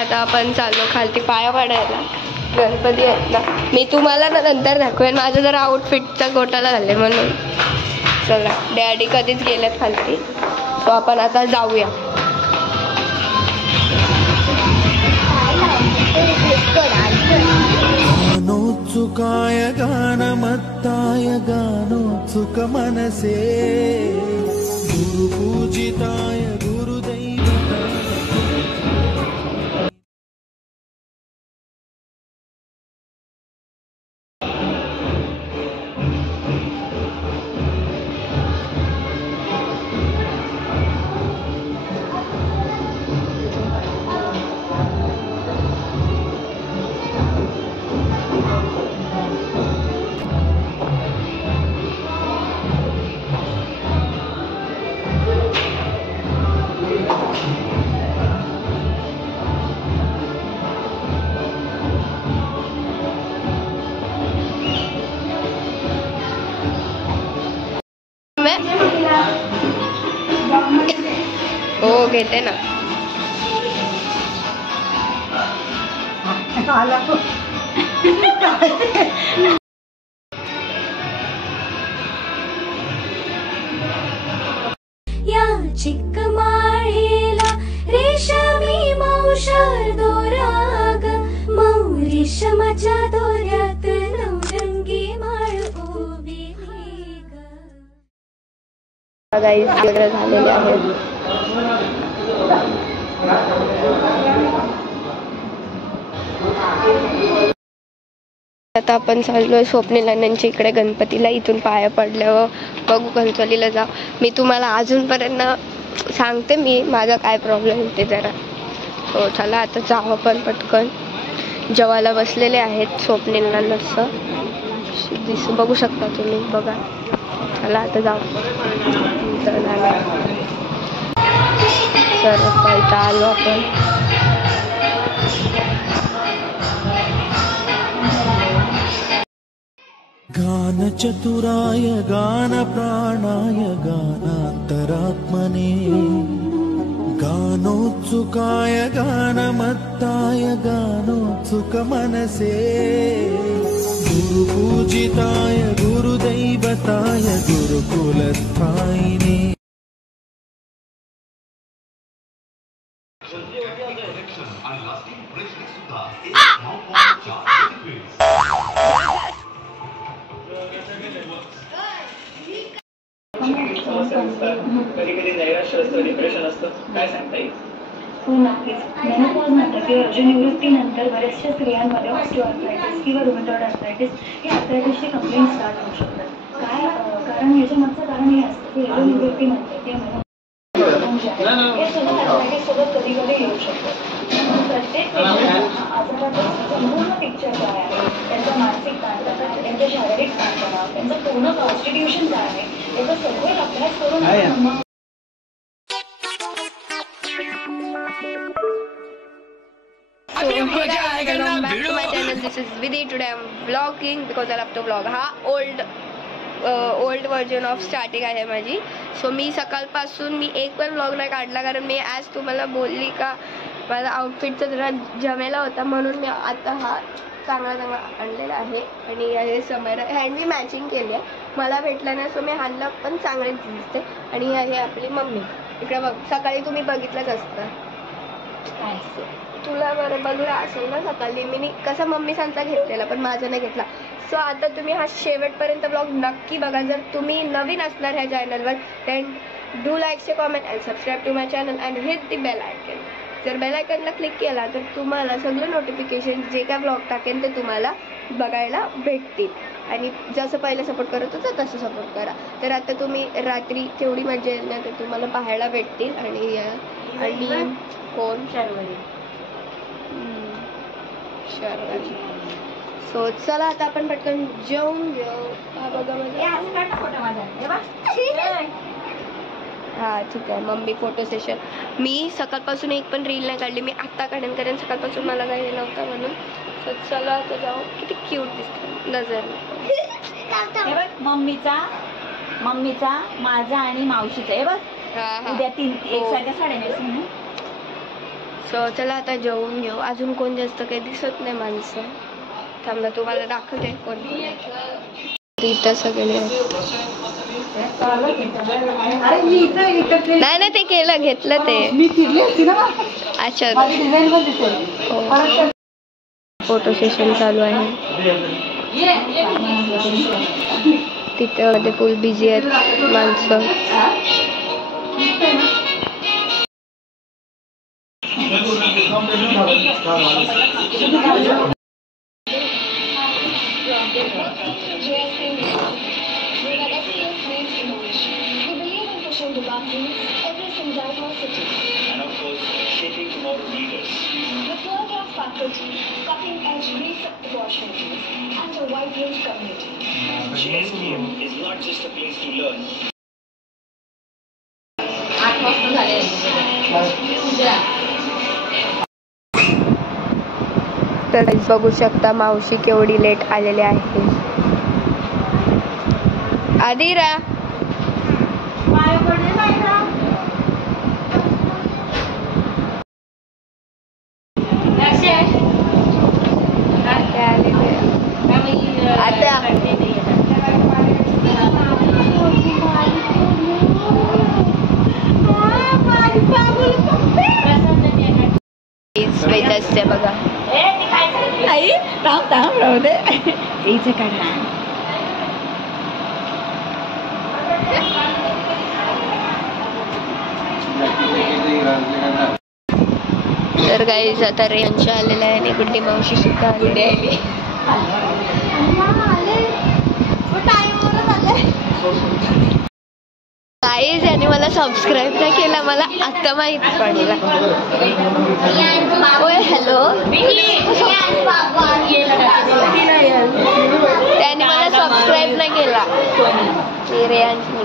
आता आपण चाललो खालती पाया पडायला. गणपती आहेत ना. मी तुम्हाला नंतर दाखवेन. माझं जरा आउटफिटचा घोटाळा झाले म्हणून. चला डॅडी कधीच गेल्यात खालती, सो आपण आता जाऊया. चुकाय गानमत्ताय गानो चुक मनसे गुरुपूजिताय गुरुदैवताय. हो घेते ना. या चिक्क माळेला रेशमी मौशर दोराग मौ रेशमाच्या दोऱ्यात नवरंगी माळ उभी गाईस वगैरे झालेले आहेत. आता आपण चाललोय स्वप्नील अण्णांच्या इकडे गणपतीला. इथून पाया पडल्यावर बघू कंचोलीला जा. मी तुम्हाला अजूनपर्यंत सांगते मी माझा काय प्रॉब्लेम ते जरा. हो चला आता जावं पण पटकन. जेवायला बसलेले आहेत स्वप्नील अण्णा, बघू शकता तुम्ही. बघा चला आता जाऊ. सर इथं आलो आपण. गान चतुराय गान प्राणाय गानांतरात्मने गानोत्सुकाय गानमत्ताय गानोत्सुक मनसे गुरुपूजिताय गुरुदैवताय गुरुकुलस्थायिने. कधी कधी नैराश्य असतं, डिप्रेशन असतं, काय सांगता येईल? हो नक्कीच. मेनोपॉज नंतर किंवा रजोनिवृत्तीनंतर बऱ्याचशा स्त्रियांमध्ये ऑस्टिओआर्थरायटिस किंवा रुमेटॉइड आर्थरायटिस हे आर्थरायटिसचे कंप्लेंट्स स्टार्ट होऊ शकतात. काय कारण याच्या मागचं कारण हे असतं की रजोनिवृत्तीनंतर किंवा हे सगळं आर्थरायटिस सोबत कधी कधी येऊ शकतं. प्रत्येक आजाराचं संपूर्ण पिक्चर काय आहे, त्यांचा मानसिक ताणतणाव, त्यांचा शारीरिक ताणतणाव, त्यांचं पूर्ण कॉन्स्टिट्यूशन काय आहे याचा सगळे अभ्यास करून Hey guys, welcome back to my channel. This is Vidhi. Today I'm vlogging because I love to vlog. हा ओल्ड व्हर्जन ऑफ स्टार्टिंग आहे माझी. सो मी सकाळपासून मी एक पण व्लॉग नाही काढला कारण मी आज तुम्हाला बोलली का माझा आउटफिटचा जरा झमेला होता म्हणून मी आता हा चांगला आणलेला आहे. आणि हे समोर हँड मी मॅचिंग केली आहे, मला भेटला नाही सो मी हाणला पण चांगलेच दिसते. आणि आहे आपली मम्मी. इकडे बघ, सकाळी तुम्ही बघितलंच असतं, तुला बरं बघला असेल ना सकाळी मी कसा मम्मी सांचा घेतलेला पण माझा नाही घेतला. सो आता तुम्ही हा शेवटपर्यंत ब्लॉग नक्की बघा. जर तुम्ही नवीन असणार ह्या चॅनलवर then do like share comment and subscribe to my channel and hit the bell icon. जर बेल आयकनला क्लिक केला तर तुम्हाला सगळे नोटिफिकेशन जे काय ब्लॉग टाकेन ते तुम्हाला बघायला भेटतील. आणि जसं पहिले सपोर्ट करत होतं तसं सपोर्ट करा. तर आता तुम्ही रात्री केवढी मजा येईल ना ते तुम्हाला पाहायला भेटतील. आणि कोण शर्वरी. सो चला आता आपण पटकन जेवून घेऊ. हा बघा हा ठीक आहे. Mummy photo session. मी सकाळपासून एक पण रील नाही काढली, मी आत्ता काढेन कारण सकाळपासून मला काही हे नव्हतं म्हणून. सो चला आता जाऊ. किती क्यूट दिसतं नजर. मम्मीचा माझा आणि मावशीचा आहे बघ. उद्या 3 एकसारख्या साड्या नेसून. सो चला आता जेवून घेऊ. अजून कोण जास्त काही दिसत नाही माणसं. थांबला तुम्हाला दाखवते कोण. इथं सगळे नाही ना ते केलं घेतलं ते. अच्छा फोटो सेशन चालू आहे तिथे मध्ये फुल बिझी आहेत माणसं. And of course, shaping tomorrow leaders. With world of faculty, cutting-edge research opportunities, and a vibrant community. JSTM is not just a place to learn. तर बघू शकता मावशी केवढी लेट आलेली आहे. आदिरा असते बघा. आई राहू दे इथे काय. तर गाईज आता रेंच्या आलेल्या आहे आणि गुड्डी मावशी सुद्धा आलेली आहे. गाईज याने मला सबस्क्राईब नाही केला, मला आता माहित पडला. ओय हॅलो त्याने मला सबस्क्राईब नाही केला. रेयांनी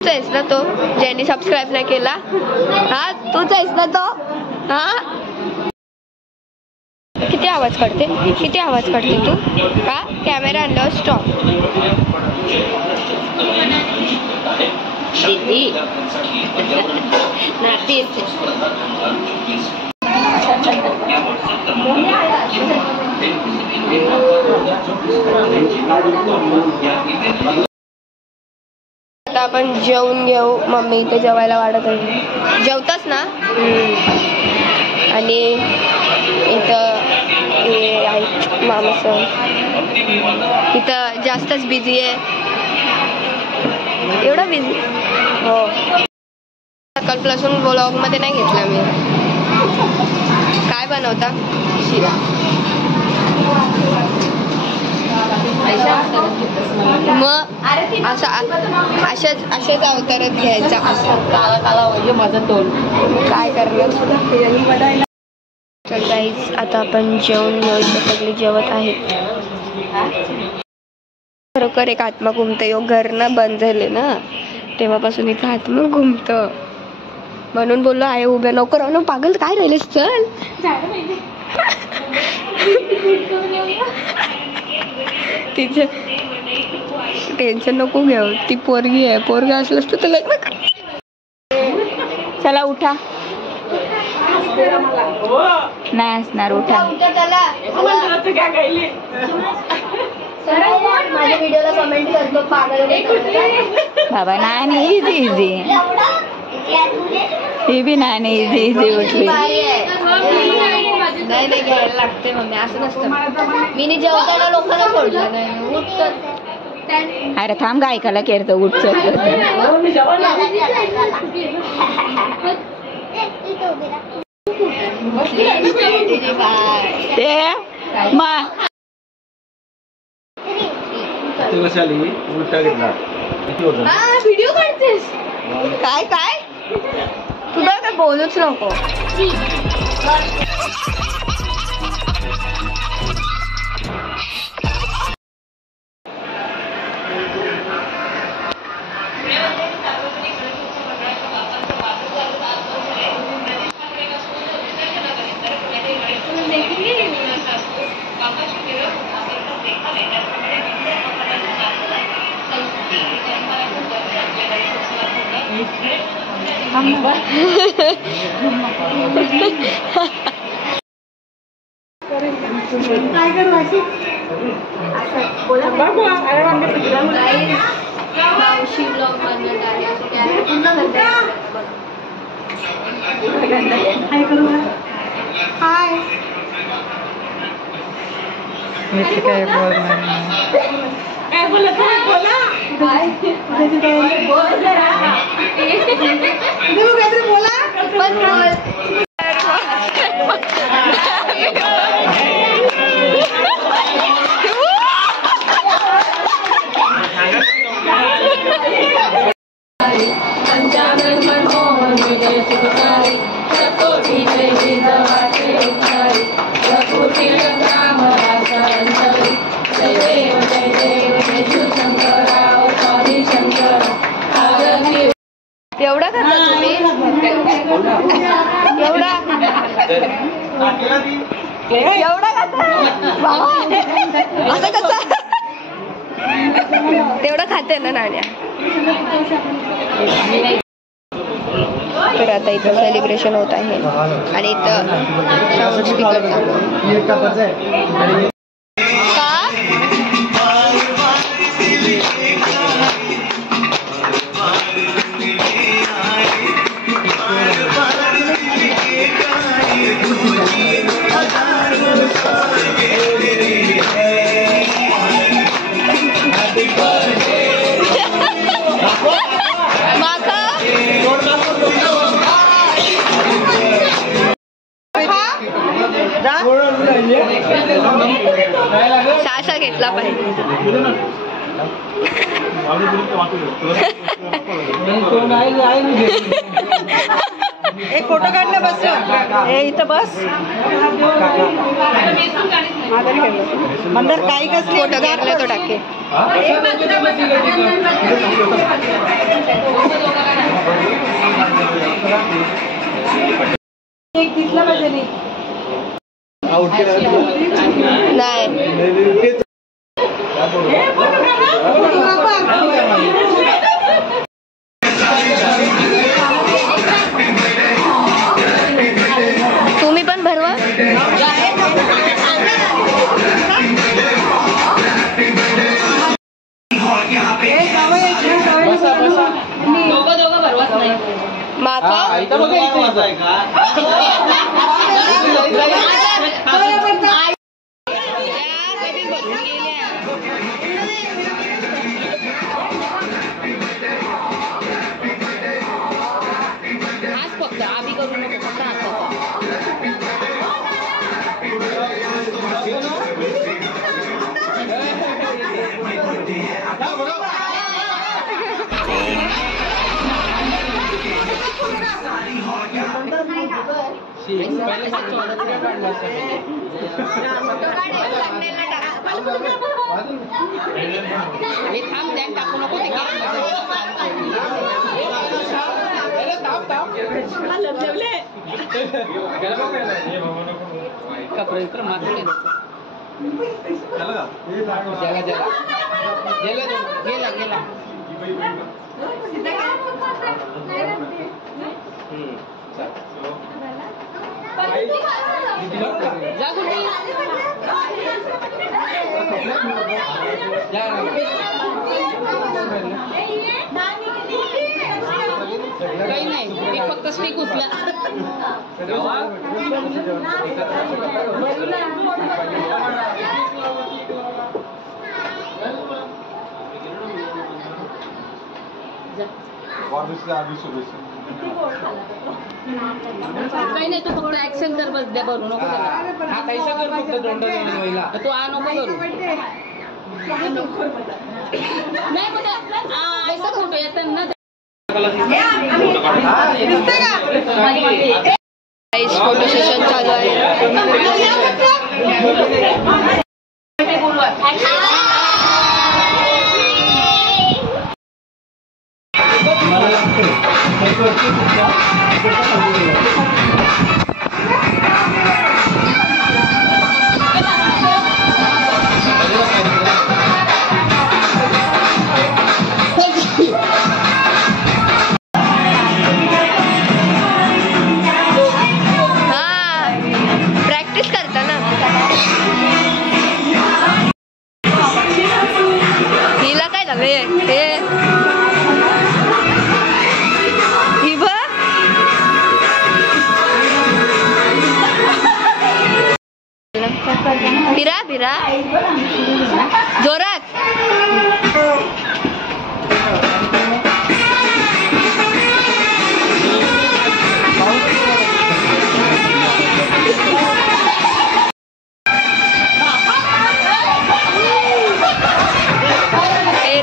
तूच आहेस ना तो ज्याने सबस्क्राईब नाही केला. हा तूच आहेस ना तो. हा किती आवाज काढते तू. का कॅमेरा आणल्यावर स्टॉप. आता आपण जेवून घेऊ. मम्मी इथे जेवायला वाढत आहे. जेवताच ना. आणि इथं हे आहे मामास. इथं जास्तच बिझी आहे. एवढा बिझी हो. सकाळपासून ब्लॉग मध्ये नाही घेतला मी. काय बनवता. शिरा. मग अशाच अवतारात घ्यायचा. माझं तोंड काय करणार. तर गाईज आता आपण जेवण घेऊ. सगळे जेवत आहेत. खरोखर एक आत्मा घुमते. यो घर ना बंद झाले ना तेव्हापासून इथं आत्मा घुमत. म्हणून बोललो आहे उभ्या नको राहू ना. पागल काय राहिलेस चल. तिचे टेन्शन नको घेऊ. ती पोरगी आहे. पोरगा असलंच तर लग्न कर. चला उठा. नाही असणार उठा. माझ्या व्हिडिओला कमेंट करतो पागल बाबा. नाही इझी ही बी नाही इझी उठली. नाही घ्यायला लागते मम्मी. असं नसतं. मी जेवताना लोकांना सोडलं नाही. उठत. अरे थांब गायकाला केरतो उठच. ते व्हिडिओ काढतेस काय काय. तुला काय बोलूच नको. मावशी ब्लॉग बनवत आहे असं त्या पूर्ण करते. हाय काय बोलत बोला एवढा करता तुम्ही एवढा करता असं कसं तेवढं खाते ना नाण्या. तर आता इथं सेलिब्रेशन होत आहे आणि इथं साऊंड स्पीकर सासा घेतला पाहिजे. एक फोटो काढला बस इथं बस मंदर काही कसली फोटो काढला तो टाके. एक दिसला पाहिजे नाही. तुम्ही पण भरवा. काही नाही ते फक्त स्टिक उचला. काही नाही तू फक्त ऍक्शन कर बस द्या भरू नको तू आ नको करू नाही फोटो येतात ना. फोटो सेशन चालू आहे. ही बघ. फिरा फिरा जोरात.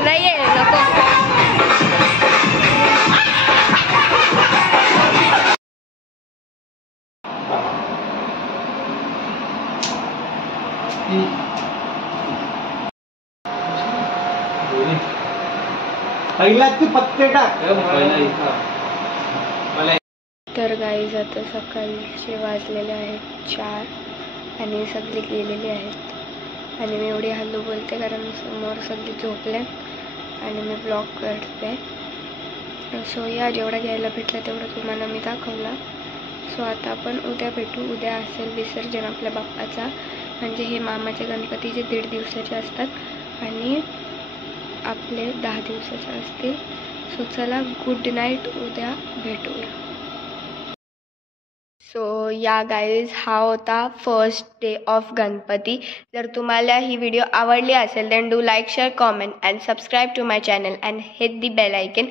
नाहीये नको. तर गाईज आता सकाळचे वाजलेले आहेत 4 आणि सगळे गेलेले आहेत आणि मी एवढी हल्लू बोलते कारण समोर सगळे झोपले आणि मी ब्लॉग करते. सो या जेवढा घ्यायला भेटला तेवढं तुम्हाला मी दाखवला. सो आता आपण उद्या भेटू. उद्या असेल विसर्जन आपल्या बाप्पाचा. म्हणजे हे मामाचे गणपती जे 1.5 दिवसाचे असतात आणि आपले 10 दिवसाचे असतील. सो चला गुड नाईट. उद्या भेटूया. सो या गाईज हा होता फर्स्ट डे ऑफ गणपती. जर तुम्हाला ही व्हिडिओ आवडली असेल then do like share comment and subscribe to my channel and hit the bell icon.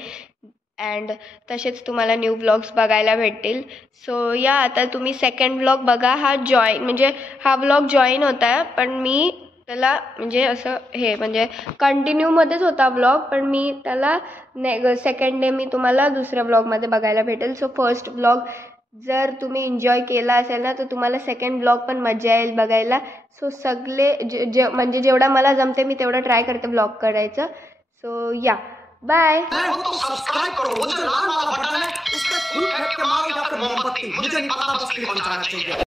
And तसेच तुम्हाला न्यू व्लॉग्स बघायला भेटतील. सो या आता तुम्ही सेकंड व्लॉग बघा. हा व्लॉग जॉईन होता पण मी त्याला म्हणजे असं हे म्हणजे कंटिन्यूमध्येच होता व्लॉग पण मी त्याला सेकंड डे मी तुम्हाला दुसऱ्या व्लॉगमध्ये बघायला भेटेल. सो फर्स्ट व्लॉग जर तुम्ही एन्जॉय केला असेल ना तर तुम्हाला सेकंड व्लॉग पण मजा येईल बघायला. सो सगळे म्हणजे जेवढा मला जमते मी तेवढं ट्राय करते व्लॉग करायचं. सो या बाय. सब्सक्राइब करो, वो जो लाल वाला बटन है इस पे फूल फेंक के मारो या फिर मोमबत्ती, मुझे नहीं पता, बस क्लिक होना चाहिए.